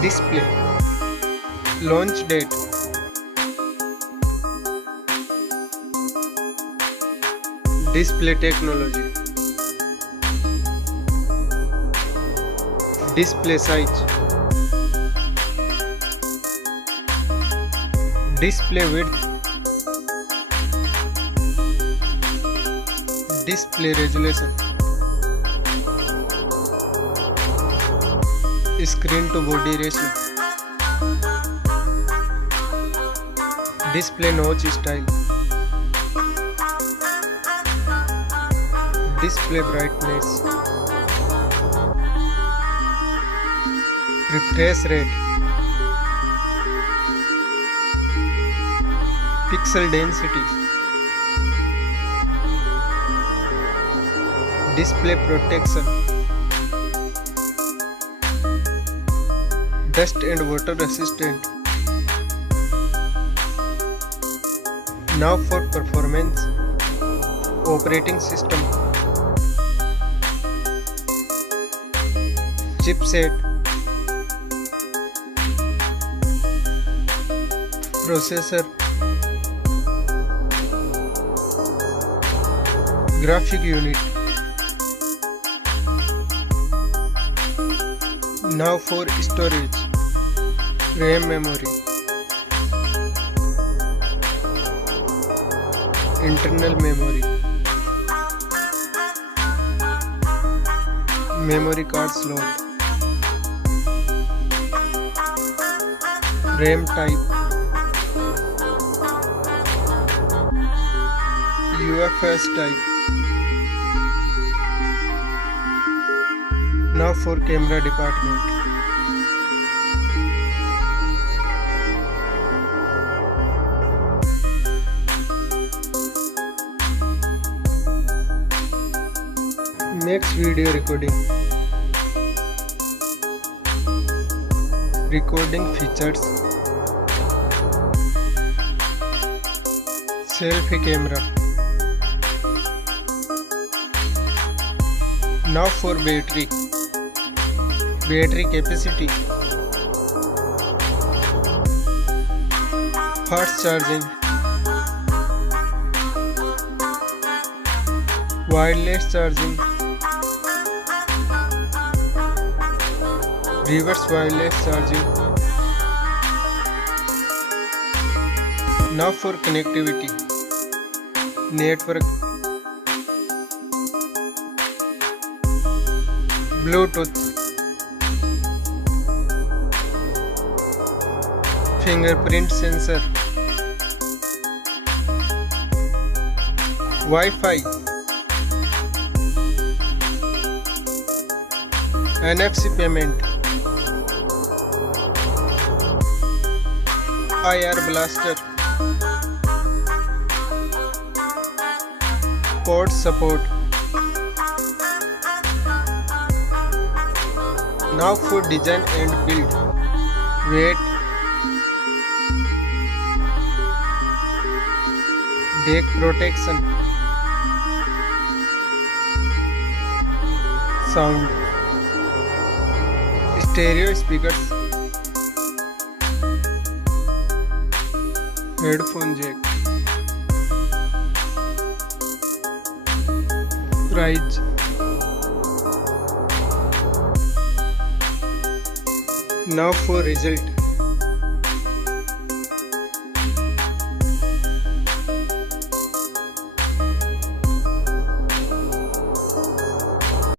Display. Launch date. Display technology. Display size. Display width. Display resolution. Screen to body ratio. Display notch style. Display brightness. Refresh rate. Pixel density. Display protection. Dust and water resistant. Now for performance. Operating system. Chipset. Processor. Graphic unit. Now for storage. RAM memory. Internal memory. Memory card slot. RAM type. UFS type. Now for camera department. Next video recording. Recording features. Selfie camera. Now for battery. Battery capacity. Fast charging. Wireless charging. Reverse wireless charging. Now for connectivity. Network. Bluetooth. Fingerprint sensor. Wi-Fi. NFC payment. IR blaster. Port support. Now for design and build. Weight. Back protection. Sound. Stereo speakers. Headphone jack. Price. Now for result.